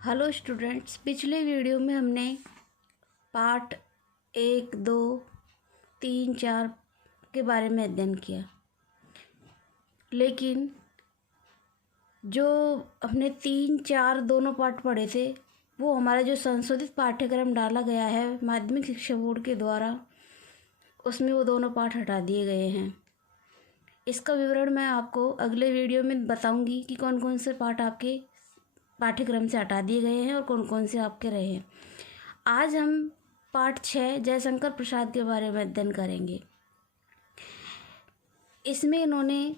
Hello students, पिछले video में हमने पार्ट 1, 2, 3, 4 के बारे में अध्ययन किया, लेकिन जो हमने 3, 4 दोनों पार्ट पढ़े थे वो हमारा जो संशोधित पाठ्यक्रम डाला गया है माध्यमिक शिक्षा बोर्ड के द्वारा, उसमें वो दोनों पार्ट हटा दिए गए हैं। इसका विवरण मैं आपको अगले वीडियो में बताऊंगी कि कौन कौन से पार्ट आपके पाठ्यक्रम से हटा दिए गए हैं और कौन कौन से आपके रहे हैं। आज हम पार्ट 6 जयशंकर प्रसाद के बारे में अध्ययन करेंगे। इसमें इन्होंने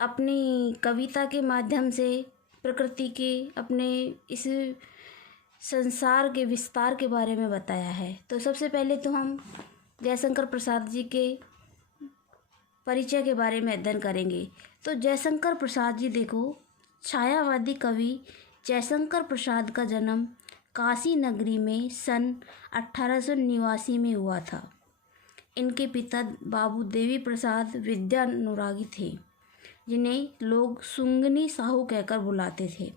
अपनी कविता के माध्यम से प्रकृति के अपने इस संसार के विस्तार के बारे में बताया है। तो सबसे पहले तो हम जयशंकर प्रसाद जी के परिचय के बारे में अध्ययन करेंगे। तो जयशंकर प्रसाद जी देखो, छायावादी कवि जयशंकर प्रसाद का जन्म काशी नगरी में सन 1889 में हुआ था। इनके पिता बाबू देवी प्रसाद विद्यानुरागी थे, जिन्हें लोग सुंगनी साहू कहकर बुलाते थे।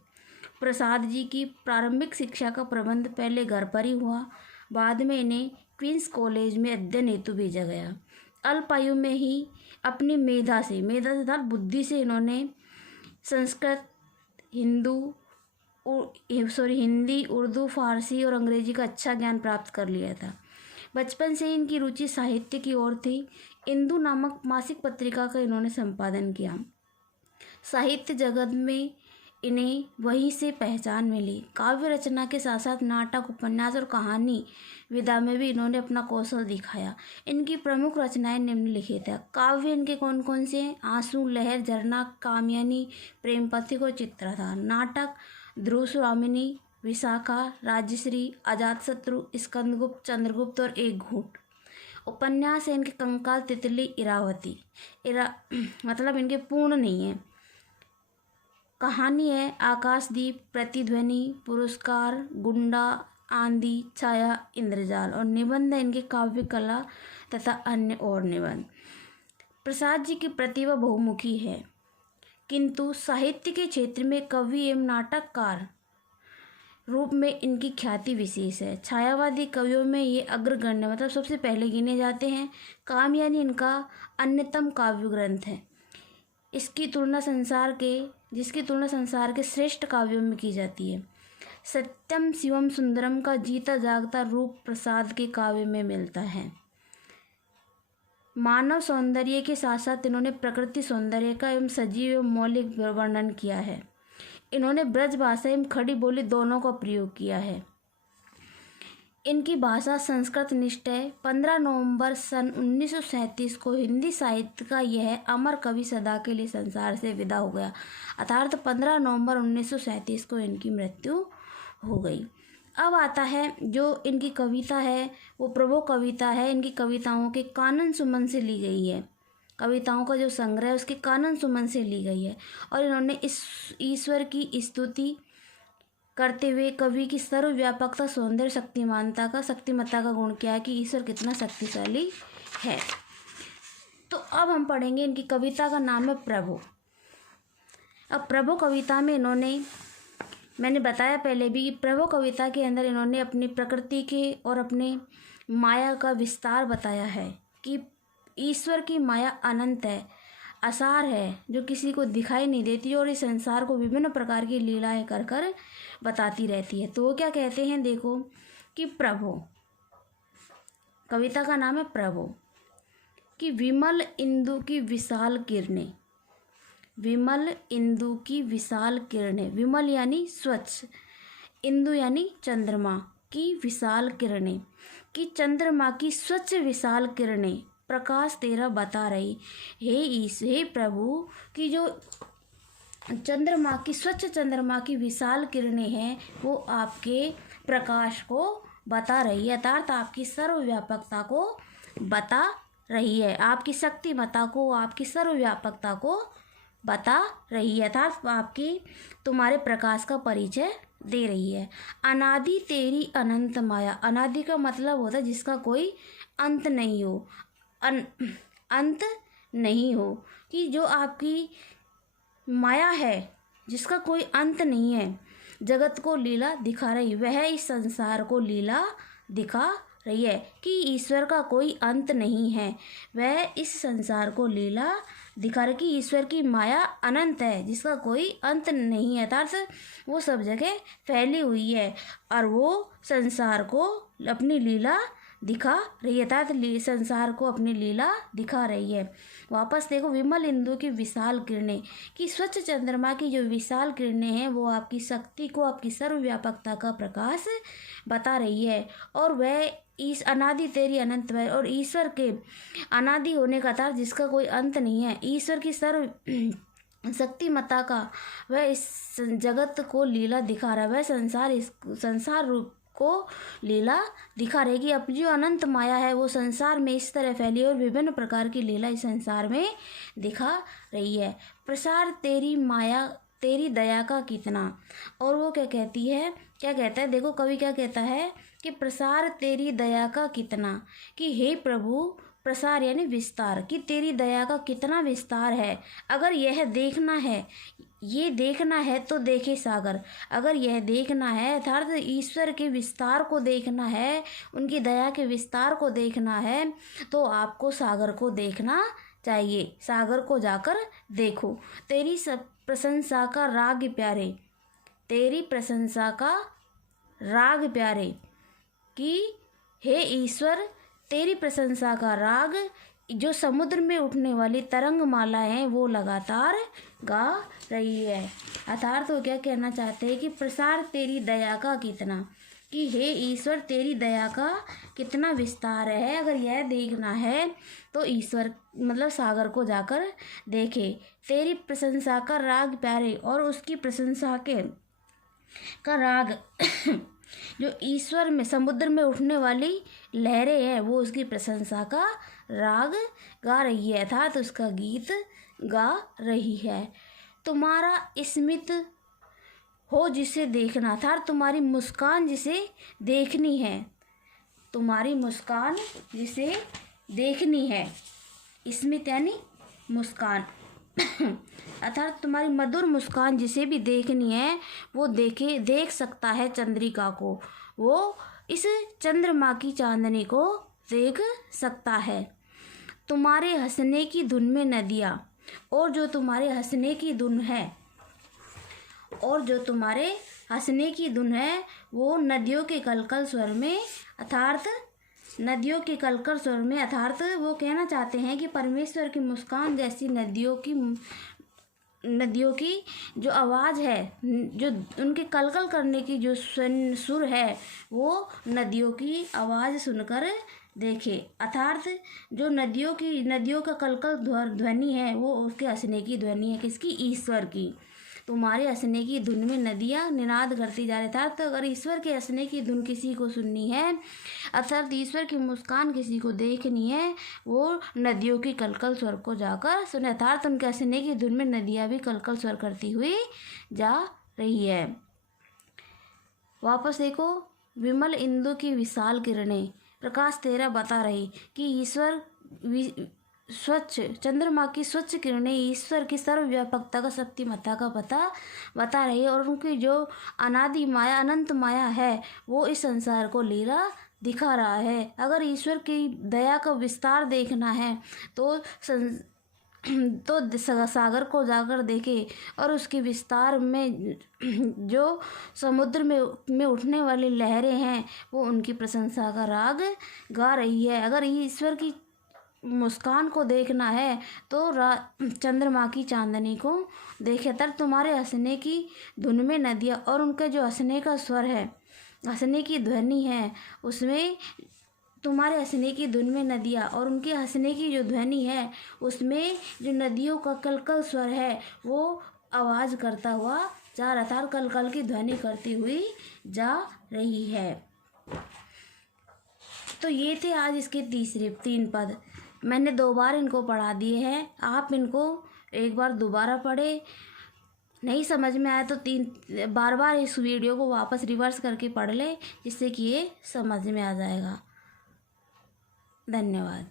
प्रसाद जी की प्रारंभिक शिक्षा का प्रबंध पहले घर पर ही हुआ, बाद में इन्हें क्वींस कॉलेज में अध्ययन हेतु भेजा गया। अल्प आयु में ही अपनी मेधा से बुद्धि से इन्होंने संस्कृत, हिंदी, उर्दू, फारसी और अंग्रेजी का अच्छा ज्ञान प्राप्त कर लिया था। बचपन से इनकी रुचि साहित्य की ओर थी। इंदु नामक मासिक पत्रिका का इन्होंने संपादन किया। साहित्य जगत में इन्हें वहीं से पहचान मिली। काव्य रचना के साथ साथ नाटक, उपन्यास और कहानी विधा में भी इन्होंने अपना कौशल दिखाया। इनकी प्रमुख रचनाएं निम्नलिखित है। काव्य इनके कौन कौन से हैं? आंसू, लहर, झरना, कामयानी, प्रेम पथिक और चित्रधार। नाटक ध्रुव स्वामिनी, विशाखा, राजश्री, अजातशत्रु, स्कंदगुप्त, चंद्रगुप्त और एक घूंट। उपन्यास है इनके कंकाल, तितली, इरावती। मतलब इनके पूर्ण नहीं है। कहानी है आकाशदीप, प्रतिध्वनि, पुरस्कार, गुंडा, आंधी, छाया, इंद्रजाल। और निबंध है इनके काव्य कला तथा अन्य और निबंध। प्रसाद जी की प्रतिभा बहुमुखी है, किंतु साहित्य के क्षेत्र में कवि एवं नाटककार रूप में इनकी ख्याति विशेष है। छायावादी कवियों में ये अग्रगण्य मतलब सबसे पहले गिने जाते हैं। कामयानी इनका अन्यतम काव्य ग्रंथ है। जिसकी तुलना संसार के श्रेष्ठ काव्यों में की जाती है। सत्यम शिवम सुंदरम का जीता जागता रूप प्रसाद के काव्य में मिलता है। मानव सौंदर्य के साथ साथ इन्होंने प्रकृति सौंदर्य का एवं सजीव एवं मौलिक वर्णन किया है। इन्होंने ब्रज भाषा एवं खड़ी बोली दोनों का प्रयोग किया है। इनकी भाषा संस्कृत निष्ठ है। 15 नवंबर सन 1937 को हिंदी साहित्य का यह अमर कवि सदा के लिए संसार से विदा हो गया। अर्थात 15 नवंबर 1937 को इनकी मृत्यु हो गई। अब आता है जो इनकी कविता है वो प्रभु कविता है। इनकी कविताओं के कानन सुमन से ली गई है। कविताओं का जो संग्रह है उसके कानन सुमन से ली गई है। और इन्होंने इस ईश्वर की स्तुति करते हुए कवि की सर्वव्यापकता, सौंदर्य, शक्तिमत्ता का गुण किया है कि ईश्वर कितना शक्तिशाली है। तो अब हम पढ़ेंगे इनकी कविता का नाम है प्रभु। अब प्रभु कविता में मैंने बताया पहले भी कि प्रभु कविता के अंदर इन्होंने अपनी प्रकृति के और अपने माया का विस्तार बताया है कि ईश्वर की माया अनंत है, असार है, जो किसी को दिखाई नहीं देती और इस संसार को विभिन्न प्रकार की लीलाएं कर कर बताती रहती है। तो वो क्या कहते हैं, देखो कि प्रभु, कविता का नाम है प्रभु, कि विमल इंदु की विशाल किरणें, विमल इंदु की विशाल किरणें, विमल यानी स्वच्छ, इंदु यानी चंद्रमा की विशाल किरणें, कि चंद्रमा की स्वच्छ विशाल किरणें प्रकाश तेरा बता रही। हे प्रभु, कि जो चंद्रमा की स्वच्छ चंद्रमा की विशाल किरणें हैं वो आपके प्रकाश को बता रही है, अर्थात आपकी सर्वव्यापकता को बता रही है, आपकी शक्तिमत्ता को, आपकी सर्वव्यापकता को बता रही है, अर्थात तुम्हारे प्रकाश का परिचय दे रही है। अनादि तेरी अनंत माया, अनादि का मतलब होता है जिसका कोई अंत नहीं हो, अंत नहीं हो, कि जो आपकी माया है जिसका कोई अंत नहीं है, जगत को लीला दिखा रही, वह इस संसार को लीला दिखा रही है कि ईश्वर का कोई अंत नहीं है, वह इस संसार को लीला दिखा रही कि ईश्वर की माया अनंत है, जिसका कोई अंत नहीं है, अर्थात वो सब जगह फैली हुई है और वो संसार को अपनी लीला दिखा रही है, अर्थात संसार को अपनी लीला दिखा रही है। वापस देखो, विमल इंदु की विशाल किरणें, कि स्वच्छ चंद्रमा की जो विशाल किरणें हैं वो आपकी शक्ति को, आपकी सर्वव्यापकता का प्रकाश बता रही है, और वह इस अनादि तेरी अनंत है, और ईश्वर के अनादि होने का अर्थ जिसका कोई अंत नहीं है, ईश्वर की सर्व शक्तिमत्ता का वह इस जगत को लीला दिखा रहा है, वह संसार रूप को लीला दिखा रहेगी। अब जो अनंत माया है वो संसार में इस तरह फैली और विभिन्न प्रकार की लीला इस संसार में दिखा रही है। प्रसार तेरी माया तेरी दया का कितना, और वो क्या कहती है, क्या कहता है, देखो कवि क्या कहता है कि प्रसार तेरी दया का कितना, कि हे प्रभु, प्रसार यानी विस्तार, कि तेरी दया का कितना विस्तार है, अगर यह देखना है, ये देखना है तो देखे सागर, अगर यह देखना है अर्थात ईश्वर के विस्तार को देखना है, उनकी दया के विस्तार को देखना है, तो आपको सागर को देखना चाहिए, सागर को जाकर देखो। तेरी सब प्रशंसा का राग प्यारे, तेरी प्रशंसा का राग प्यारे, कि हे ईश्वर तेरी प्रशंसा का राग जो समुद्र में उठने वाली तरंग माला है वो लगातार गा रही है। अर्थात तो क्या कहना चाहते हैं कि प्रसार तेरी दया का कितना, कि हे ईश्वर तेरी दया का कितना विस्तार है, अगर यह देखना है तो ईश्वर मतलब सागर को जाकर देखे। तेरी प्रशंसा का राग प्यारे, और उसकी प्रशंसा के का राग जो ईश्वर में समुद्र में उठने वाली लहरें हैं वो उसकी प्रशंसा का राग गा रही है, अर्थात उसका गीत गा रही है। तुम्हारा स्मित हो जिसे देखना, अर्थात तुम्हारी मुस्कान जिसे देखनी है, तुम्हारी मुस्कान जिसे देखनी है, स्मित यानी मुस्कान अर्थात तुम्हारी मधुर मुस्कान जिसे भी देखनी है वो देख सकता है चंद्रिका को, वो इस चंद्रमा की चांदनी को देख सकता है। तुम्हारे हंसने की धुन में नदियाँ, और जो तुम्हारे हंसने की धुन है, और जो तुम्हारे हंसने की धुन है वो नदियों के कलकल स्वर में, अर्थात नदियों के कलकल स्वर में, अर्थात वो कहना चाहते हैं कि परमेश्वर की मुस्कान जैसी नदियों की जो आवाज़ है, जो उनके कलकल करने की जो सुर है वो नदियों की आवाज़ सुनकर देखे, अर्थात जो नदियों का कलकल ध्वनि है वो उसके हंसने की ध्वनि है, किसकी, ईश्वर की। तुम्हारे हंसने की धुन में नदियाँ निनाद करती जा रही, था तो अगर ईश्वर के हंसने की धुन किसी को सुननी है, अर्थात ईश्वर की मुस्कान किसी को देखनी है, वो नदियों की कलकल स्वर को जाकर सुने, अर्थात उनके हंसने की धुन में नदियाँ भी कलकल स्वर करती हुई जा रही है। वापस देखो, विमल इंदु की विशाल किरणें, प्रकाश तेरा बता रही, कि ईश्वर स्वच्छ चंद्रमा की स्वच्छ किरणें ईश्वर की सर्वव्यापकता का शक्तिमत्ता का पता बता रही है, और उनकी जो अनादि माया अनंत माया है वो इस संसार को लीला दिखा रहा है। अगर ईश्वर की दया का विस्तार देखना है तो सागर को जाकर देखे, और उसके विस्तार में जो समुद्र में उठने वाली लहरें हैं वो उनकी प्रशंसा का राग गा रही है। अगर ईश्वर की मुस्कान को देखना है तो चंद्रमा की चांदनी को देखे, तब तुम्हारे हंसने की धुन में नदियाँ, और उनके जो हंसने का स्वर है, हंसने की ध्वनि है, उसमें तुम्हारे हंसने की धुन में नदियाँ, और उनके हंसने की जो ध्वनि है उसमें जो नदियों का कलकल स्वर है वो आवाज़ करता हुआ जा रहा था, कलकल की ध्वनि करती हुई जा रही है। तो ये थे आज इसके 3 पद। मैंने 2 बार इनको पढ़ा दिए हैं, आप इनको एक बार दोबारा पढ़े, नहीं समझ में आया तो बार इस वीडियो को वापस रिवर्स करके पढ़ ले, जिससे कि ये समझ में आ जाएगा। धन्यवाद।